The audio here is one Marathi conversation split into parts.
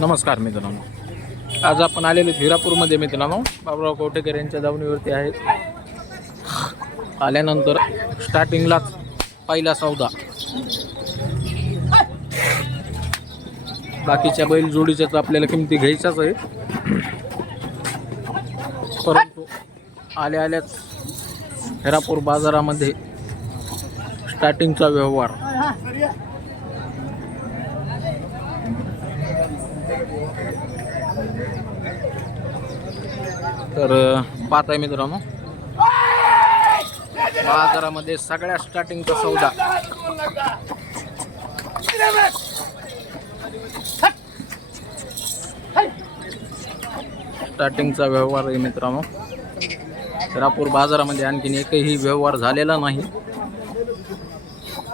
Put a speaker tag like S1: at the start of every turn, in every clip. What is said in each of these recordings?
S1: नमस्कार मित्रांनो. आज आपण आलेलो हिरापूरमध्ये मित्रांनो. बाबुराव कोटेकर यांच्या दावणीवरती आहेत आल्यानंतर स्टार्टिंगलाच पहिला सौदा. बाकीच्या बैल जोडीच्या तर आपल्याला किमती घ्यायच्याच आहे परंतु आल्या आल्याच हिरापूर बाजारामध्ये स्टार्टिंगचा व्यवहार. तर अ, पाहत आहे मित्रांनो. बाजारामध्ये सगळ्या स्टार्टिंगचा सौदा. स्टार्टिंगचा व्यवहार आहे मित्रांनो. रापूर बाजारामध्ये आणखीन एकही व्यवहार झालेला नाही.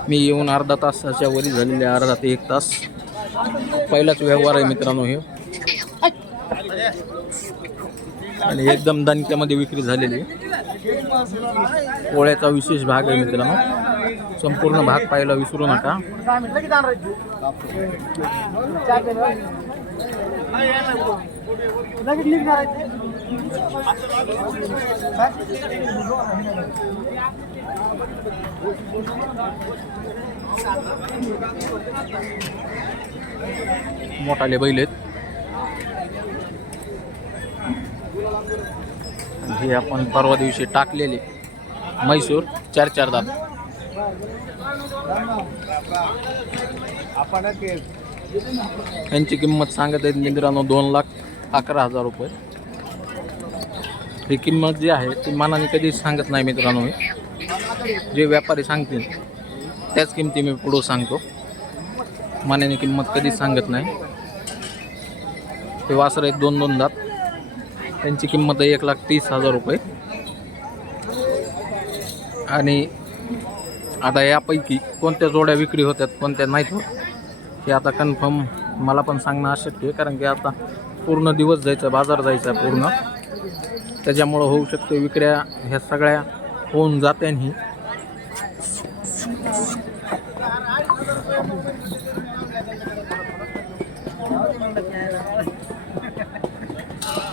S1: मी येऊन अर्धा तासाच्या वरी झालेले अर्धा ते एक तास. पहिलाच व्यवहार आहे मित्रांनो हे. आणि एकदम दणक्यामध्ये विक्री झालेली पोळ्याचा विशेष भाग आहे मित्रांनो. संपूर्ण भाग पाहायला विसरू नका. मोठाले बैल आहेत. हे आपण परवा दिवशी टाकलेले. म्हैसूर चार चार दात. यांची किंमत सांगत आहेत मित्रांनो दोन लाख अकरा हजार रुपये. ही किंमत जी आहे ती मनाने कधीच सांगत नाही मित्रांनो जे व्यापारी सांगतील त्याच किमती मी पुढं सांगतो. मनाने किंमत कधीच सांगत नाही. ते वासर आहेत दोन दोन दात. त्यांची किंमत आहे एक लाख तीस हजार रुपये. आणि आता यापैकी कोणत्या जोड्या विक्री होत्यात कोणत्या नाहीत होत हे आता कन्फर्म मला पण सांगणं अशक्य आहे कारण की आता पूर्ण दिवस जायचा बाजार जायचा पूर्ण. त्याच्यामुळं होऊ शकते विक्र्या ह्या सगळ्या होऊन जात्यानी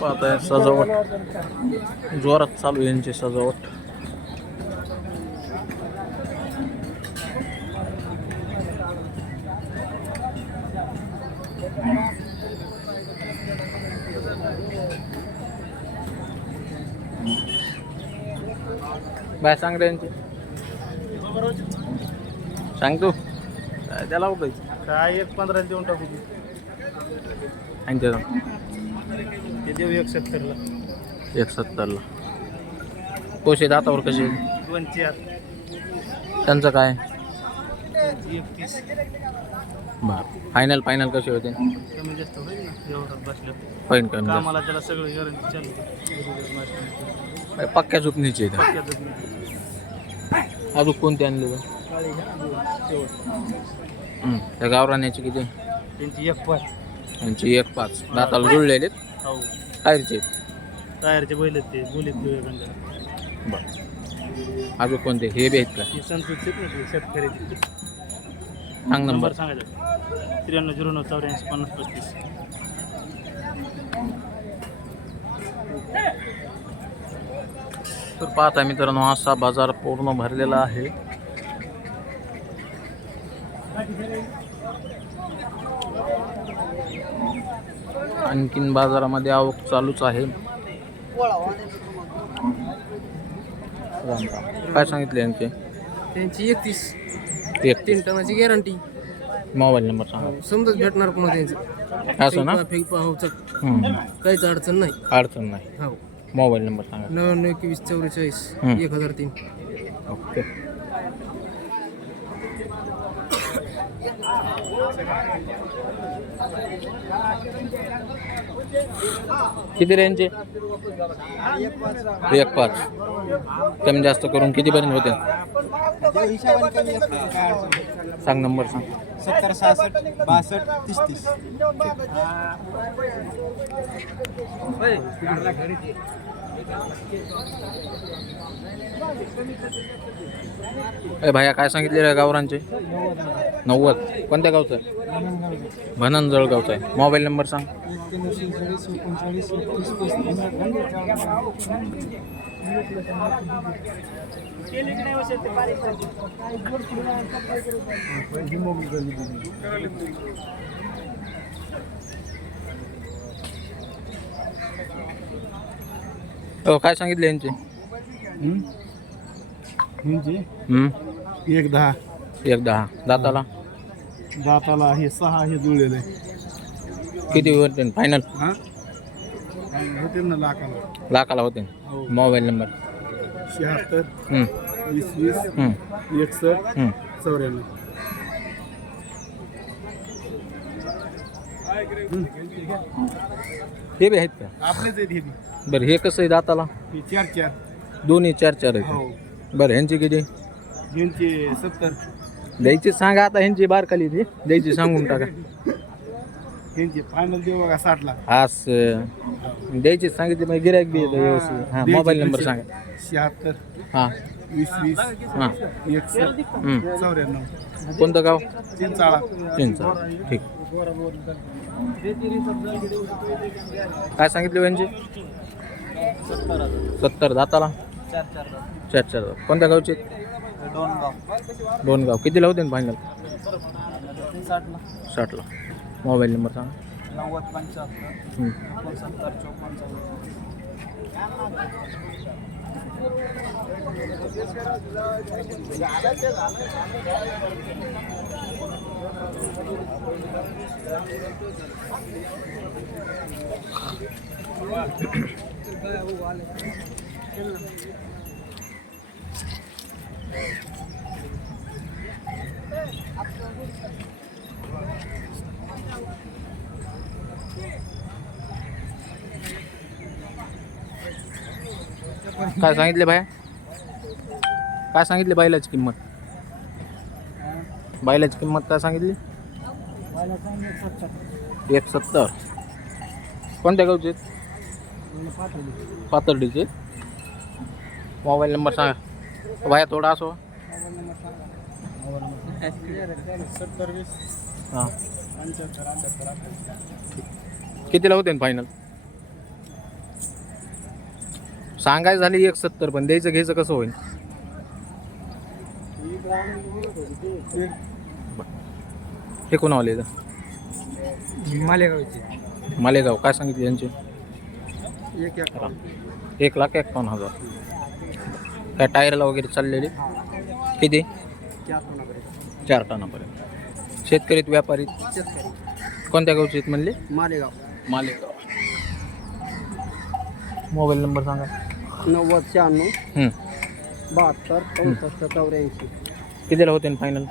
S1: आता सजावट जोरात चालू आहे यांची सजावट. बाय सांग रे यांची. सांग तू. त्याला होतं
S2: काय एक पंधरा देऊन टाकू दे.
S1: यांच्या
S2: ते देऊ एक सत्तरला
S1: एक सत्तरला कोशे? दातावर कसे त्यांचं काय?
S2: एकतीस.
S1: बर. फायनल फायनल कसे होते?
S2: कमी जास्त होईल ना व्यवहारात बसलं.
S1: फाईन कमी जास्त.
S2: कामाला त्याला सगळं गॅरंटी चालू आहे.
S1: काय पक्क्या चुकणीचे आहेत. अजून कोणते आणले बा?
S2: काळी घ्या. शेवट.
S1: हं, त्या गावराण्याचे किती?
S2: त्यांची एक पाच.
S1: यांची एक पाच. दाताला जुळलेले
S2: हो.
S1: टायरचे
S2: टायरचे बैल आहेत ते बोलीत घेऊया.
S1: बर. अजून कोणते? हे बी आहेत का?
S2: ते संतोषचे पण ते शेतकरी
S1: सांग नंबर.
S2: नंबर सांगायचा. त्र्याण्णव झिरो नऊ चौऱ्याऐंशी पन्नास पस्तीस.
S1: तर पाहता मित्रांनो असा बाजार पूर्ण भरलेला आहे. आणखीन बाजारामध्ये आवक चालूच आहे. काय सांगितले यांचे?
S3: त्यांची एकतीस.
S1: एक
S3: तीन टनाची गॅरंटी
S1: मोबाईल नंबर सांगा.
S3: समजाच भेटणार पुन्हा त्यांचं.
S1: असं ना?
S3: फेक हो
S1: हं.
S3: काहीच अडचण नाही.
S1: अडचण नाही.
S3: हो.
S1: मोबाईल नंबर सांगा.
S3: नव्याण्णव एकवीस चौवेचाळीस. एक हजार तीन.
S1: ओके. किती रेंजचे एक पाच. कमी जास्त करून कितीपर्यंत होते? सांग नंबर सांग.
S2: सत्तर सहासष्ट बासष्ट तीस तीस.
S1: अरे भाया काय सांगितले रे गावरांचे नव्वद. कोणत्या गावचं? आहे भनन जळगावचं आहे. मोबाईल नंबर सांग. हो काय सांगितले यांचे? हम्म,
S2: एक दहा।
S1: एक दहा। दाताला?
S2: दाताला हे सहा हे जुळलेले.
S1: किती होते? फायनल
S2: होते ना लाखाला.
S1: लाखाला होते? Mobile number?
S2: शहात्तर
S1: हम्म,
S2: वीस वीस
S1: हम्म,
S2: एकसष्ट
S1: हम्म.
S2: चौऱ्याण्णव.
S1: हे बी आहेत का?
S2: आपलेच आहेत हे
S1: बरं हे कसं आहे दाताला?
S2: चार चार
S1: दोन्ही चार चार आहेत.
S2: हो.
S1: बरं ह्यांची किती?
S2: यांचे सत्तर.
S1: द्यायची सांगा आता ह्यांची बारकाली ती. द्यायची सांगून टाका.
S2: यांचे फायनल देऊ बघा साठला
S1: द्यायची सांगितली मग गिरायक बी येतं व्यवस्थित. हां मोबाईल नंबर सांगा.
S2: शहात्तर.
S1: हां.
S2: वीस वीस.
S1: हां. हम्म.
S2: चौऱ्याण्णव.
S1: कोणतं गाव?
S2: चिंचाळा.
S1: चिंचा ठीक. काय सांगितले यांची सत्तर दाताला? चार चार कोणत्या गावचे
S2: दोन गाव.
S1: दोन गाव. कितीला होते फायनल
S2: साठला.
S1: साठला. मोबाईल नंबर सांगा.
S2: नव्वद पंच्याहत्तर
S1: हम्म.
S2: एकोणसत्तर चौपन्न. चौदा
S1: काय सांगितले बाया? काय सांगितले बैलाची किंमत? बैलाची किंमत काय सांगितली? एक सत्तर. कोणत्या गावचे? पातर्डीचे मोबाईल नंबर सांगा। भाया थोडा असो। हां। कितीला होते फायनल सांगायचं झाली एक सत्तर पण द्यायचं घ्यायचं कसं होईल? हे कोण आले
S3: मालेगावची.
S1: मालेगाव काय सांगितले यांचे?
S3: एक
S1: लाख एकावन्न हजार. काय टायरला वगैरे चाललेले. किती?
S3: चार
S1: टनापर्यंत. शेतकरीत व्यापारी कोणत्या गावचे आहेत म्हणले?
S3: मालेगाव.
S1: मालेगाव. मोबाईल नंबर सांगा.
S3: नव्वद शहाण्णव. बहात्तर चौसष्ट चौऱ्याऐंशी.
S1: कितीला होते फायनल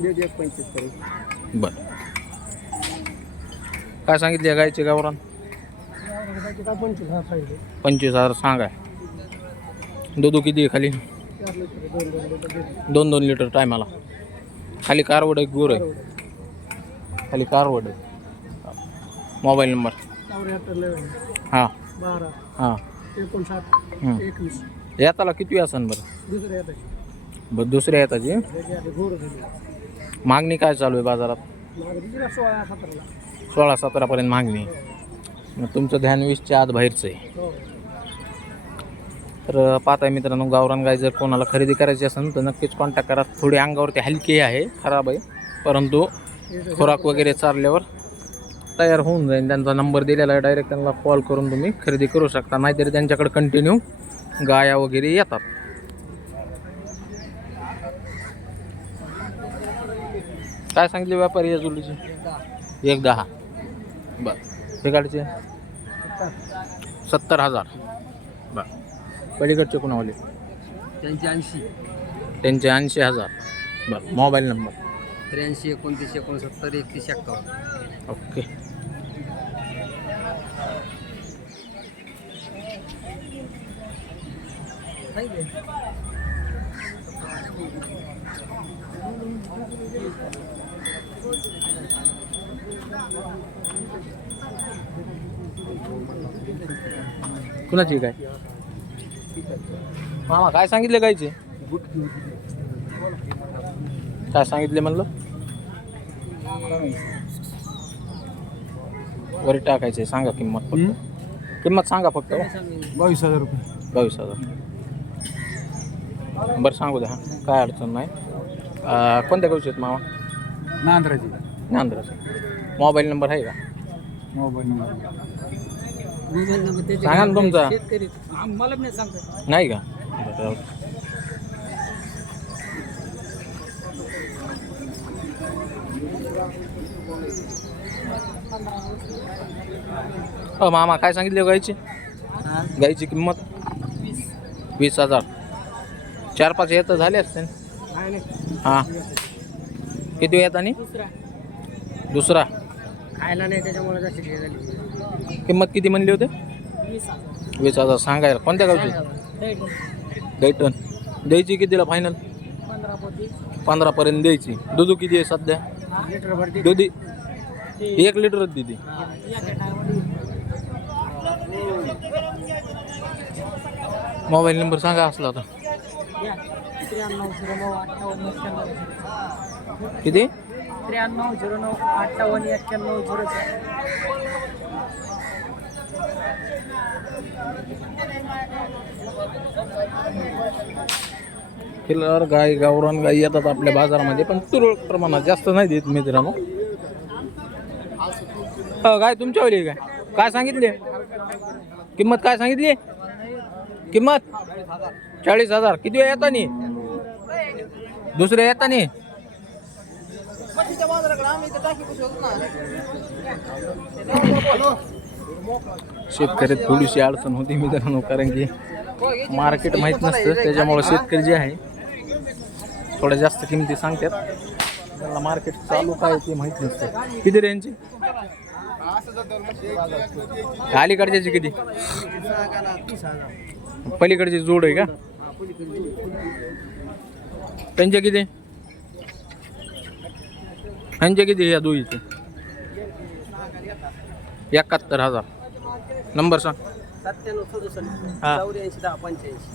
S3: दीड एक पंचवीस तरी.
S1: बर. काय सांगितले गायचे गावरान?
S3: पंचवीस
S1: हजार सांगा. दूध किती आहे खाली? दोन दोन लिटर टायमाला खाली कारवड आहे गुर आहे. खाली कारवड आहे. Mobile number. हां. हां. येताला किती असन बरं? बरं दुसऱ्या येताची? मागणी काय चालू आहे बाजारात?
S3: सोळा
S1: सतरापर्यंत मागणी मग तुमचं ध्यान वीसच्या आत बाहेरचं आहे. तर पाहताय मित्रांनो गावरान गाय जर कोणाला खरेदी करायची असेल तर नक्कीच कॉन्टॅक्ट करा. थोडी अंगावरती हलकी आहे खराब आहे. परंतु खुराक वगैरे चारल्यावर तयार होऊन जाईल. त्यांचा नंबर दिलेला आहे डायरेक्ट त्यांना कॉल करून तुम्ही खरेदी करू शकता. नाहीतरी त्यांच्याकडे कंटिन्यू गाया वगैरे येतात. काय सांगितले व्यापारी या जुलीची? एक दहा. बरं. तिकडचे सत्तर हजार. बरं. पलीकडचे कोणावले
S3: त्यांची ऐंशी.
S1: त्यांचे ऐंशी हजार. बरं मोबाईल नंबर.
S3: त्र्याऐंशी एकोणतीस एकोणसत्तर एकतीस एक्कावन्न.
S1: ओके. कुणाची काय? मामा काय सांगितले गायचे काय सांगितले म्हणलं? वर टाकायचे सांगा किंमत फक्त. किंमत सांगा फक्त
S2: बावीस हजार रुपये.
S1: बावीस हजार. बरं सांगू द्या. काय अडचण नाही. अं, कोणत्या गावचे आहेत मामा?
S2: नांद्राची.
S1: नांद्राचे. मोबाईल नंबर आहे का?
S2: Mobile number.
S1: सांगा ना तुमचा.
S3: नाही सांगतो
S1: नाही का. अ मामा काय सांगितले गायची गायची किंमत? वीस. हजार. चार पाच येत झाले असते हां. किती येत आणि? दुसरा.
S3: खायला नाही त्याच्यामुळे हे
S1: किंमत किती म्हणली होते? वीस हजार. सांगायला कोणत्या गावची? दैटन द्यायची कितीला फायनल पंधरापर्यंत द्यायची. दुधू किती आहे सध्या? दुधी. एक लिटरच दिली मोबाईल नंबर सांगा असला होता किती?
S3: त्र्याण्णव झिरो नऊ अठ्ठावन्न एक्क्याण्णव झिरो
S1: किलर गाय गावरान गाई येतात आपल्या बाजारामध्ये पण तुरळक प्रमाणात जास्त नाही देत मित्रांनो. हो काय तुमच्यावाली काय? काय सांगितले? किंमत काय सांगितली? किंमत? चाळीस हजार. किती वेळ येतानी? दुसऱ्या येतानी? शेतकऱ्यात थोडीशी अडचण होती मित्रांनो कारण की मार्केट माहीत नसतं. त्याच्यामुळे शेतकरी जे आहे थोड्या जास्त किमती सांगतात. त्यांना मार्केट चालू काय ते माहीत नसतं. किती रेंजची अलीकडच्याची किती? पलीकडची जोड आहे का? त्यांच्या किती? त्यांच्या किती या दोघीचे? एकाहत्तर हजार. नंबर सांग.
S3: सत्त्याण्णव सदुसष्ट.
S1: हा.
S3: चौऱ्याऐंशी दहा पंच्याऐंशी.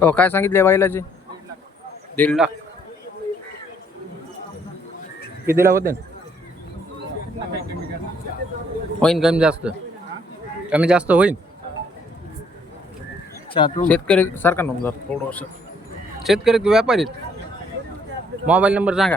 S1: हो काय सांगितले बाईलाचे दीड लाख. कितीला होते? होईन कमी जास्त. कमी जास्त होईन? शेतकरी सारखा नंबर थोडंसं शेतकरी की व्यापारीत. मोबाईल नंबर सांगा.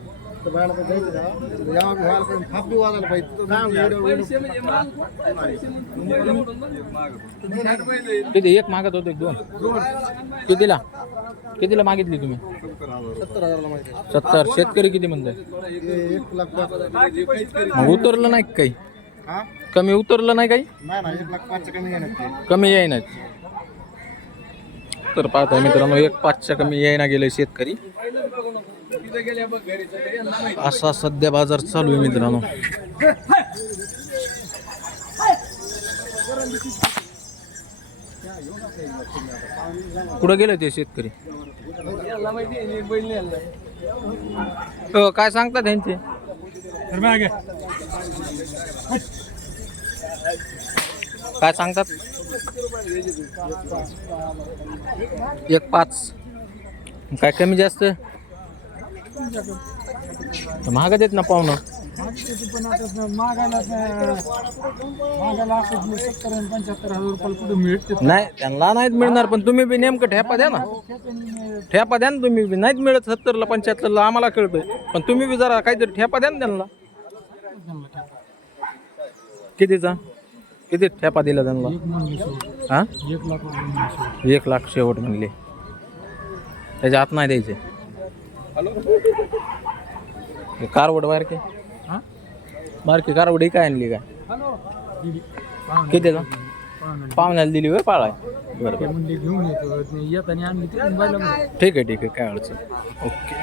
S1: कितीला महागात ते बैल किती? एक मागत होते दोन. कितीला? कितीला मागितली तुम्ही?
S3: सत्तर. हजारला माहिती
S1: सत्तर शेतकरी किती म्हणताय?
S3: एक लाख
S1: मग उतरलं नाही काही? कमी उतरलं नाही काही?
S3: नाही ना एक लाख पाचच्या कमी घेण्यात
S1: कमी येईनाच तर पाहता मित्रांनो एक पाचच्या कमी येईना गेले शेतकरी. असा सध्या बाजार चालू आहे मित्रांनो. कुठं गेले ते शेतकरी? हो काय सांगतात त्यांचे काय सांगतात? एक पाच. काय कमी जास्त? महाग देत ना पाहुणं?
S2: पण आता मागायला मागायला असं सत्तर आणि पंच्याहत्तर हजार रुपयाला कुठे मिळते
S1: नाही त्यांना नाहीत मिळणार पण तुम्ही बी नेमकं ठेपा द्या ना. ठेपा द्या ना तुम्ही बी. नाहीत मिळत सत्तरला पंच्याहत्तरला आम्हाला कळतंय. पण तुम्ही बी जरा काहीतरी ठेपा द्या ना त्यांना. कितीचा? किती ठेपा दिला त्यांना? हा?
S2: एक लाख
S1: एक लाख शेवट म्हणले. त्याच्या आत नाही द्यायचे. हे कारवड बारके
S2: हा?
S1: बारकी कारवड ही काय आणली काय कितीला पाहुण्याला दिली होय पाळाय? बरं बरं.
S2: म्हणजे घेऊन येतो
S1: ठीक आहे ठीक आहे काय अडचण ओके.